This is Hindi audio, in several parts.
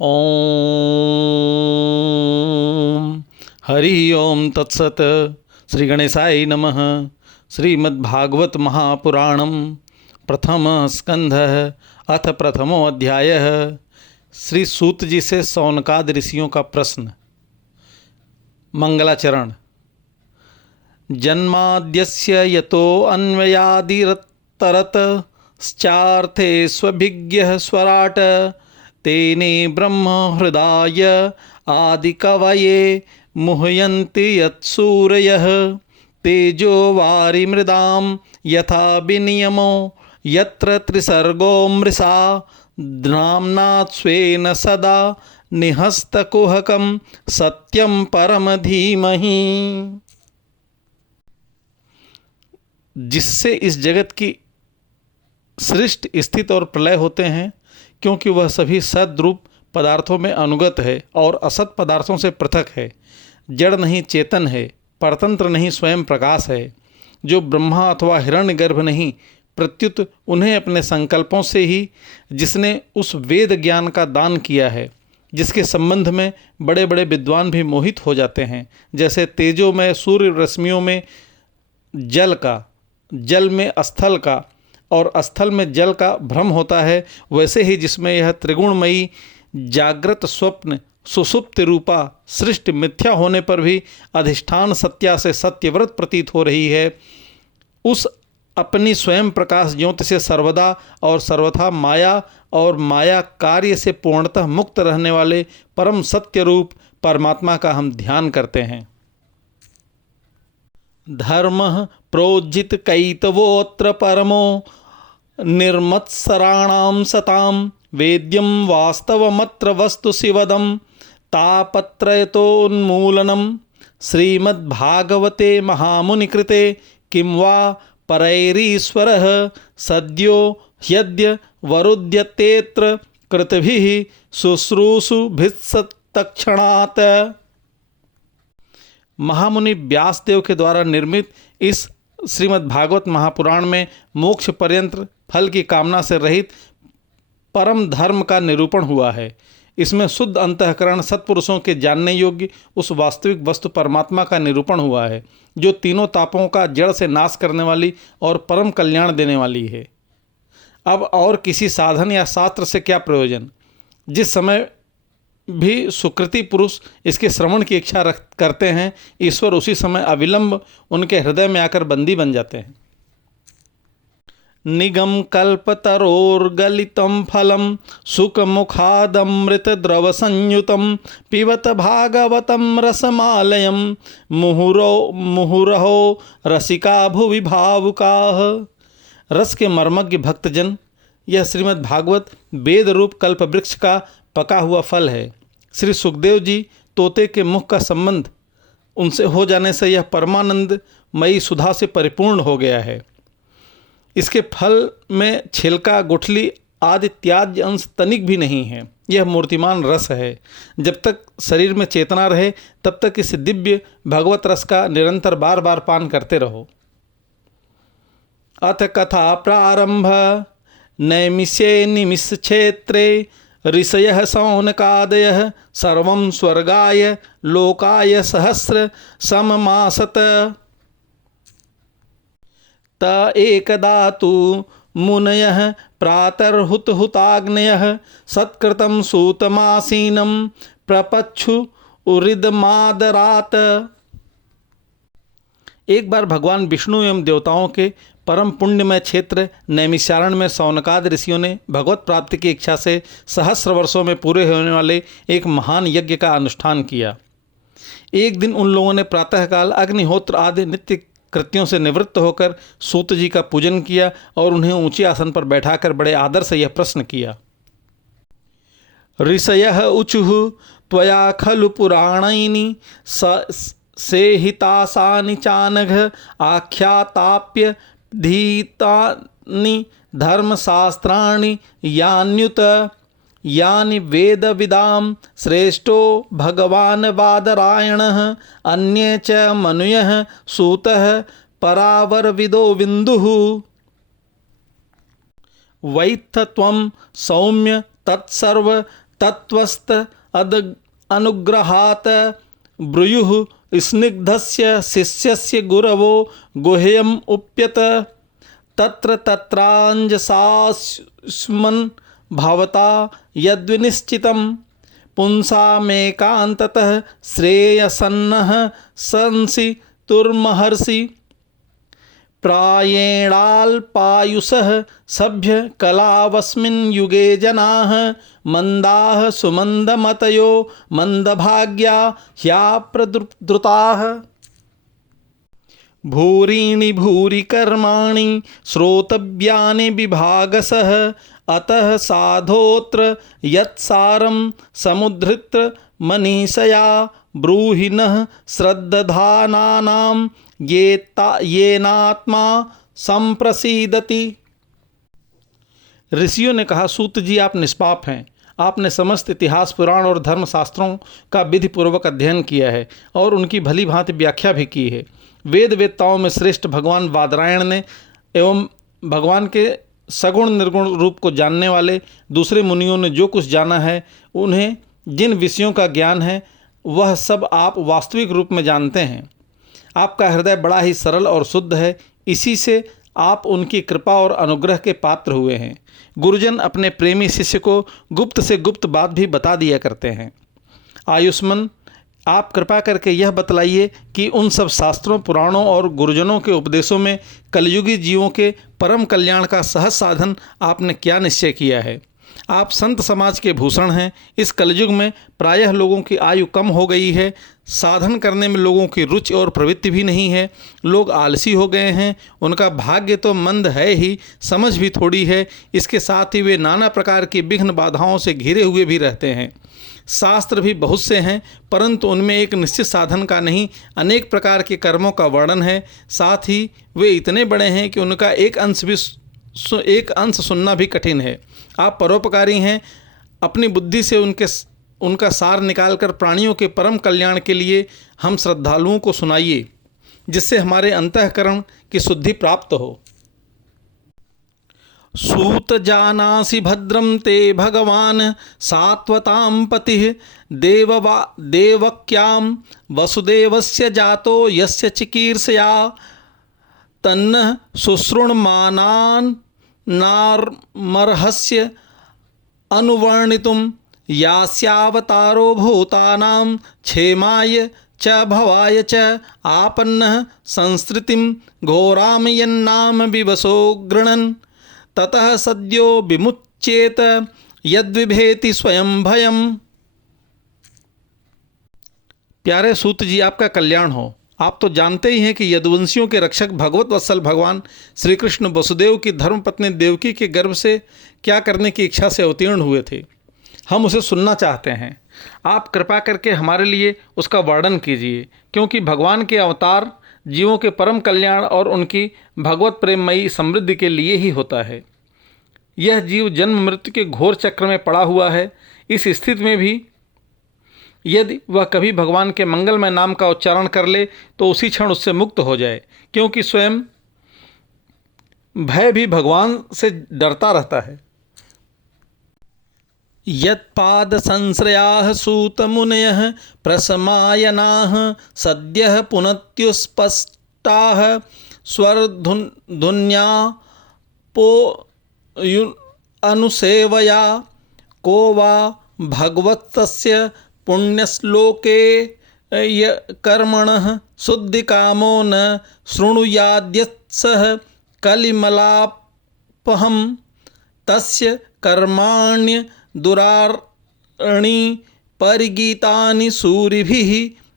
ओम हरि ओम तत्सत। श्री गणेशाय नमः। श्रीमद्भागवत महापुराणम प्रथम स्कंध अथ प्रथमो अध्याय। श्री सूत जी से सौनकादि ऋषियों का प्रश्न। मंगलाचरण। जन्माद्यस्य यतो अन्वयादिरतरत श्चार्थे स्वभिज्ञः स्वराट तेने ब्रह्म हृदाय आदिकवये मुह्यन्ति यत्सूरयः तेजो वारिमृदां यथा विनियमो यत्र त्रिसर्गो मृषा नाम्ना स्वेन सदा निहस्तकुहकं सत्यं परम धीमहि। जिससे इस जगत की सृष्टि स्थित और प्रलय होते हैं, क्योंकि वह सभी सद्रूप पदार्थों में अनुगत है और असत पदार्थों से पृथक है, जड़ नहीं चेतन है, परतंत्र नहीं स्वयं प्रकाश है, जो ब्रह्मा अथवा हिरण्यगर्भ नहीं, प्रत्युत उन्हें अपने संकल्पों से ही जिसने उस वेद ज्ञान का दान किया है, जिसके संबंध में बड़े बड़े विद्वान भी मोहित हो जाते हैं। जैसे तेजो में सूर्य रश्मियों में जल का, जल में स्थल का और स्थल में जल का भ्रम होता है, वैसे ही जिसमें यह त्रिगुणमयी जागृत स्वप्न सुषुप्ति रूपा सृष्टि मिथ्या होने पर भी अधिष्ठान सत्या से सत्यव्रत प्रतीत हो रही है, उस अपनी स्वयं प्रकाश ज्योति से सर्वदा और सर्वथा माया और माया कार्य से पूर्णतः मुक्त रहने वाले परम सत्य रूप परमात्मा का हम ध्यान करते हैं। धर्म प्रोज्जित कैतवोत्र परमो निर्मत्सराणां सतां वेद्यं वास्तवमत्र वस्तु शिवदं तापत्रयतोन्मूलनं श्रीमद्भागवते महामुनिकृते किं वा परैरीश्वरः सद्यो ह्यद्य वरुध्यतेऽत्र कृतभिः शुश्रूषुभिस्तत्क्षणात्। महामुनि व्यासदेव के द्वारा निर्मित इस श्रीमद्भागवत महापुराण में मोक्ष पर्यंत फल की कामना से रहित परम धर्म का निरूपण हुआ है। इसमें शुद्ध अंतःकरण सत्पुरुषों के जानने योग्य उस वास्तविक वस्तु परमात्मा का निरूपण हुआ है, जो तीनों तापों का जड़ से नाश करने वाली और परम कल्याण देने वाली है। अब और किसी साधन या शास्त्र से क्या प्रयोजन। जिस समय भी सुकृति पुरुष इसके श्रवण की इच्छा करते हैं, ईश्वर उसी समय अविलंब उनके हृदय में आकर बंदी बन जाते हैं। निगम कल्पतरोर्गलितं फलं सुखमुखादमृत द्रव संयुतं पिबत भागवतं रसमालयं मुहुरहो रसिका भुवि भावुकाः। रस के मर्मज्ञ भक्तजन, यह श्रीमद् भागवत वेद रूप कल्प वृक्ष का पका हुआ फल है। श्री सुखदेव जी तोते के मुख का संबंध उनसे हो जाने से यह परमानंद मयी सुधा से परिपूर्ण हो गया है। इसके फल में छिलका, गुठली आदि त्याज्य अंश तनिक भी नहीं है। यह मूर्तिमान रस है। जब तक शरीर में चेतना रहे तब तक इस दिव्य भगवत रस का निरंतर बार बार पान करते रहो। अथ कथा प्रारंभ। नैमिषे निमिष क्षेत्रे ऋषयः सौनकादयः सर्वं स्वर्गाय लोकाय सहस्र सममासत। त एकदा तु मुनयः प्रातर्हुतहुताग्नयः सत्कृतं सूतमासीनं प्रपच्छु उरिदमादरात। एक बार भगवान विष्णु एवं देवताओं के परम पुण्यमय क्षेत्र नैमिषारण्य में सौनकादि ऋषियों ने भगवत प्राप्ति की इच्छा से सहस्र वर्षों में पूरे होने वाले एक महान यज्ञ का अनुष्ठान किया। एक दिन उन लोगों ने प्रातःकाल अग्निहोत्र आदि नित्य कृत्यों से निवृत्त होकर सूत जी का पूजन किया और उन्हें ऊंचे आसन पर बैठाकर बड़े आदर से यह प्रश्न किया। ऋषयः ऊचुः त्वया खलु पुराणानि सेहितासानि चानघ आख्याताप्य धीतानि धर्मशास्त्राणि यान्युत यानि वेदविदां श्रेष्ठो भगवान् बादरायणः अन्ये च मनुयः सूतः परावरविदो बिन्दुः। वैत्थ त्वं सौम्य तत्सर्व तत्त्वस्त अनुग्रहात् ब्रूयुः स्निग्धस्य शिष्यस्य गुरवो गुह्यम् उप्यत तत्र तत्राञ्जसास्मन् भवता यद्विनिश्चितं पुंसामेकान्ततः श्रेयसन्नः संसितुर्महर्षि प्रायेणाल्पायुषः सभ्य कलावस्मिन् युगे जनाः मंदाः सुमन्दमतयो मंदभाग्या ह्याप्रद्रुताः भूरीणि भूरि कर्माणि श्रोतव्यानि विभागसः अतः साधोत्र यत्सारं समुद्धृत्य मनीषया ब्रूहिणः श्रद्धानानां येनात्मा संप्रसीदति। ऋषियों ने कहा, सूत जी आप निष्पाप हैं। आपने समस्त इतिहास, पुराण और धर्मशास्त्रों का विधिपूर्वक अध्ययन किया है और उनकी भली भांति व्याख्या भी की है। वेद वेत्ताओं में श्रेष्ठ भगवान बादरायण ने एवं भगवान के सगुण निर्गुण रूप को जानने वाले दूसरे मुनियों ने जो कुछ जाना है, उन्हें जिन विषयों का ज्ञान है, वह सब आप वास्तविक रूप में जानते हैं। आपका हृदय बड़ा ही सरल और शुद्ध है, इसी से आप उनकी कृपा और अनुग्रह के पात्र हुए हैं। गुरुजन अपने प्रेमी शिष्य को गुप्त से गुप्त बात भी बता दिया करते हैं। आयुष्मान, आप कृपा करके यह बतलाइए कि उन सब शास्त्रों, पुराणों और गुरुजनों के उपदेशों में कलयुगी जीवों के परम कल्याण का सहज साधन आपने क्या निश्चय किया है। आप संत समाज के भूषण हैं। इस कलयुग में प्रायः लोगों की आयु कम हो गई है, साधन करने में लोगों की रुचि और प्रवृत्ति भी नहीं है, लोग आलसी हो गए हैं, उनका भाग्य तो मंद है ही, समझ भी थोड़ी है। इसके साथ ही वे नाना प्रकार की विघ्न बाधाओं से घिरे हुए भी रहते हैं। शास्त्र भी बहुत से हैं, परंतु उनमें एक निश्चित साधन का नहीं, अनेक प्रकार के कर्मों का वर्णन है। साथ ही वे इतने बड़े हैं कि उनका एक अंश सुनना भी कठिन है। आप परोपकारी हैं, अपनी बुद्धि से उनका सार निकालकर प्राणियों के परम कल्याण के लिए हम श्रद्धालुओं को सुनाइए, जिससे हमारे अंतःकरण की शुद्धि प्राप्त हो। सूत जानासि भद्रं ते भगवान सात्वतां पतिः देवक्यां वसुदेवस्य जातो यस्य चिकीर्षया तन्न शुश्रुण्मानान् नार्मर्हस्य अनुवर्णितुं यास्यावतारो भूतानां क्षेमाय च भवाय च आपन्नः संस्कृतिं घोरां यन्नाम विवशो गृह्णन् ततः सद्यो विमुच्येत यद्विभेति स्वयं भयम्। प्यारे सूत जी, आपका कल्याण हो। आप तो जानते ही हैं कि यदुवंशियों के रक्षक भगवत वत्सल भगवान श्री कृष्ण वसुदेव की धर्मपत्नी देवकी के गर्भ से क्या करने की इच्छा से अवतीर्ण हुए थे। हम उसे सुनना चाहते हैं। आप कृपा करके हमारे लिए उसका वर्णन कीजिए, क्योंकि भगवान के अवतार जीवों के परम कल्याण और उनकी भगवत प्रेममयी समृद्धि के लिए ही होता है। यह जीव जन्म मृत्यु के घोर चक्र में पड़ा हुआ है। इस स्थिति में भी यदि वह कभी भगवान के मंगलमय नाम का उच्चारण कर ले तो उसी क्षण उससे मुक्त हो जाए, क्योंकि स्वयं भय भी भगवान से डरता रहता है। यत्पाद संश्रयाः सूतमुनयः प्रशमायनाः सद्यः पुनत्युस्पष्टाः स्वरधुन्यापो अनुसेवया को वा भगवतस्य पुण्यश्लोके कर्मणः शुद्धिकामो न शृणुयाद्यत्सः कलिमलापहं तस्य कर्माण्य दुरार्णी परिगीतानि सूरिभिः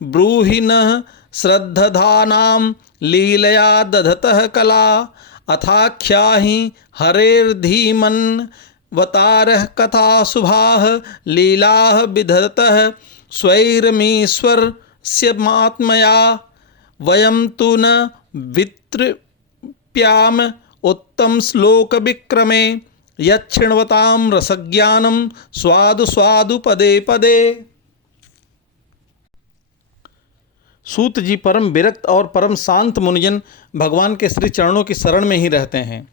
ब्रूहिणः श्रद्धधानां लीलया दधतः कला अथाख्याहि हरेर्धीमन्वतारः कथा शुभाः लीलाः विधतः स्वैरमीश्वरस्य मात्मया वयं तु न वितृप्याम उत्तम श्लोक विक्रमे यच्छृण्वतां रसज्ञानं स्वादु स्वादु पदे पदे। सूत जी परम विरक्त और परम शांत मुनिजन भगवान के श्री चरणों की शरण में ही रहते हैं।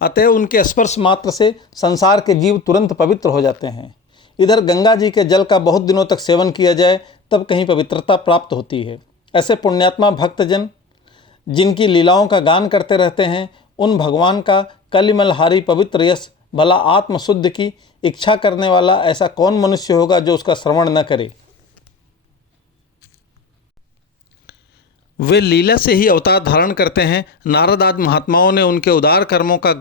अतएव उनके स्पर्श मात्र से संसार के जीव तुरंत पवित्र हो जाते हैं। इधर गंगा जी के जल का बहुत दिनों तक सेवन किया जाए तब कहीं पवित्रता प्राप्त होती है। ऐसे पुण्यात्मा भक्तजन जिनकी लीलाओं का गान करते रहते हैं, उन भगवान का कलिमलहारी पवित्र यश भला आत्मशुद्ध की इच्छा करने वाला ऐसा कौन मनुष्य होगा जो उसका श्रवण न करे। वे लीला से ही अवतार धारण करते हैं। नारद आदि महात्माओं ने उनके उदार कर्मों का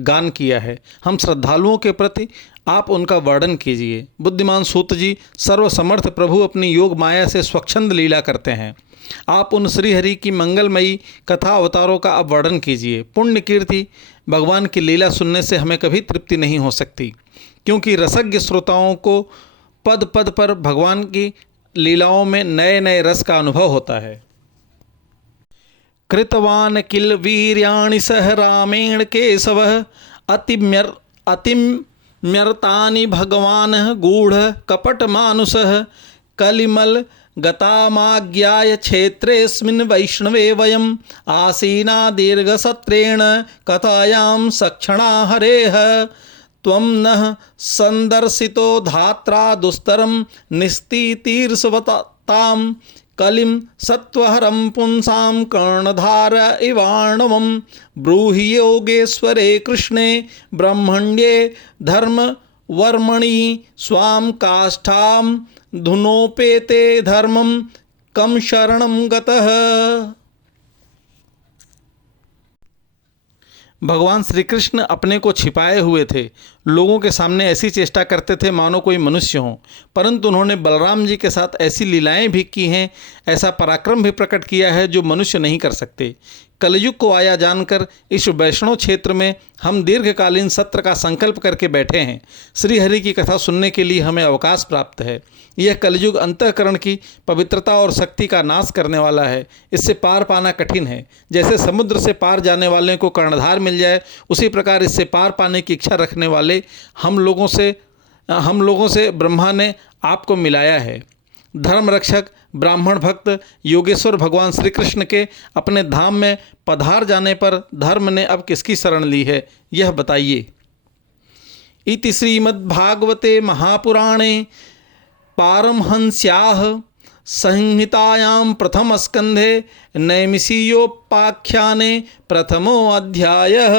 गान किया है। हम श्रद्धालुओं के प्रति आप उनका वर्णन कीजिए। बुद्धिमान सूत जी, सर्वसमर्थ प्रभु अपनी योग माया से स्वच्छंद लीला करते हैं। आप उन श्रीहरि की मंगलमयी कथा अवतारों का अब वर्णन कीजिए। पुण्य कीर्ति भगवान की लीला सुनने से हमें कभी तृप्ति नहीं हो सकती, क्योंकि रसज्ञ श्रोताओं को पद पद पर भगवान की लीलाओं में नए नए रस का अनुभव होता है। कृतवान किल वीर्याणि सह रामेण केशवः अतिम्यर्तानि भगवान गूढ़ कपट मानुषः कलिमल गतामाज्ञाय क्षेत्रेऽस्मिन् वैष्णवे वयम् आसीना दीर्घसत्रेण कथायां सक्षणा हरेः त्वं नः संदर्शितो धात्रा दुस्तरं निस्तीतीर्षवतां कलिं सत्वहरं पुंसां कर्णधार इवाणवं ब्रूहि योगेश्वरे कृष्णे ब्रह्मण्ये धर्मवर्मणि स्वां काष्ठां धुनोपेते धर्मं कं शरणं गतः। भगवान श्री कृष्ण अपने को छिपाए हुए थे। लोगों के सामने ऐसी चेष्टा करते थे मानो कोई मनुष्य हो, परंतु उन्होंने बलराम जी के साथ ऐसी लीलाएं भी की हैं, ऐसा पराक्रम भी प्रकट किया है जो मनुष्य नहीं कर सकते। कलयुग को आया जानकर इस वैष्णव क्षेत्र में हम दीर्घकालीन सत्र का संकल्प करके बैठे हैं। श्री हरि की कथा सुनने के लिए हमें अवकाश प्राप्त है। यह कलयुग अंतःकरण की पवित्रता और शक्ति का नाश करने वाला है। इससे पार पाना कठिन है। जैसे समुद्र से पार जाने वाले को कर्णधार मिल जाए, उसी प्रकार इससे पार पाने की इच्छा रखने वाले हम लोगों से ब्रह्मा ने आपको मिलाया है। धर्म रक्षक ब्राह्मण भक्त योगेश्वर भगवान श्री कृष्ण के अपने धाम में पधार जाने पर धर्म ने अब किसकी शरण ली है, यह बताइए। इति श्रीमद्भागवते महापुराणे पारमहंस्याः संहितायां प्रथम स्कंधे नैमिषीयोपाख्याने प्रथमो अध्यायः।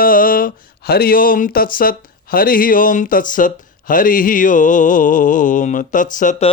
हरि ओम तत्सत्। हरि ओम तत्सत्। हरि ओम तत्सत्।